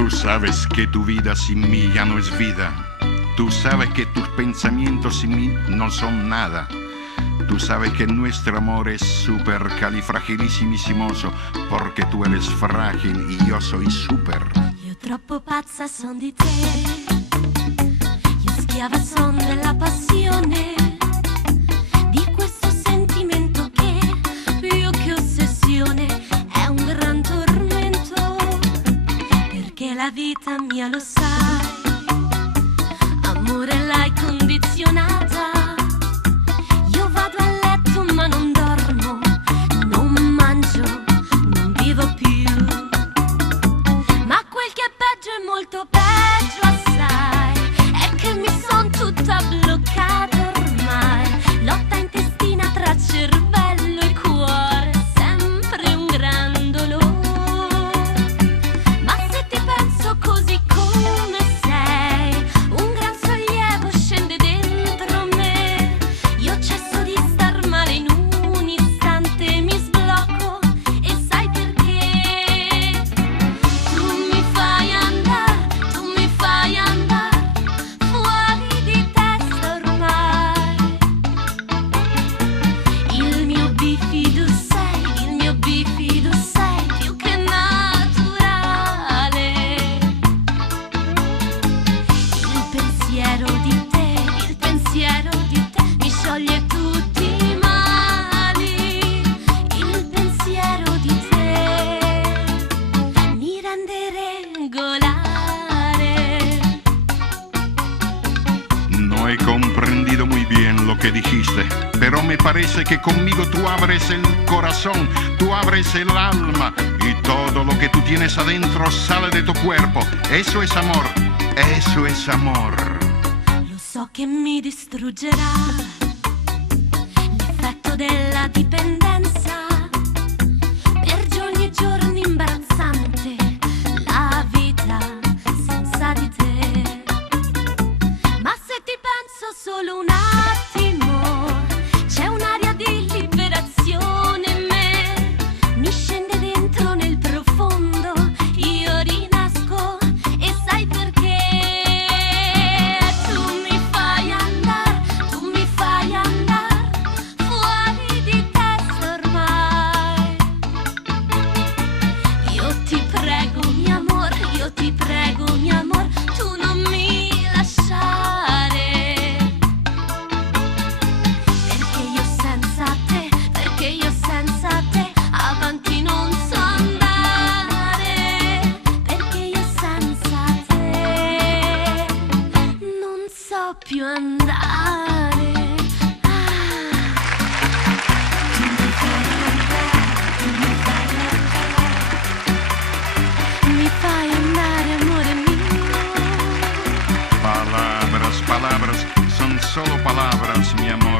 Tú sabes que tu vida sin mí ya no es vida. Tú sabes que tus pensamientos sin mí no son nada. Tú sabes que nuestro amor es supercalifragilissimissimoso porque tú eres frágil y yo soy super. Io troppo pazza son di te, io schiava son della passione, di questo sentimento che più che ossessione è un gran tormento, perché la vita mia lo sai, amore l'hai condizionata. Io vado a letto ma non dormo, non mangio, non vivo più. Ma quel che è peggio è molto peggio assai, è che mi son tutta bloccata ormai. Lotta intestina tra cervello e cuore, sempre un gran dolore. Ma se ti penso così come sei, un gran sollievo scende dentro me. Io cesso di star male in un istante, mi sblocco e sai perché? Tu mi fai andare fuori di testa ormai. Il mio bifido sei più che naturale. Il pensiero di te mi scioglie tutti i mali. Il pensiero di te mi rende regolare. No he comprendido muy bien lo que dijiste, pero me parece que conmigo tú abres el corazón, tú abres el alma y todo lo que tú tienes adentro sale de tu cuerpo. Eso es amor, eso es amor. Lo so che mi distruggerà l'effetto della dipendenza, per giorni e giorni imbarazzante la vita senza di te. Ma se ti penso solo un attimo, c'è un'aria di liberazione in me, mi scende dentro nel profondo, io rinasco e sai perché? Tu mi fai andare fuori di testa ormai. Io ti prego mi amor, tu non mi lasciare, perché io senza te avanti non so andare, perché io senza te non so più andare. Mi fai andare, amore mio. Palabras, palabras, son solo palabras, mi amor.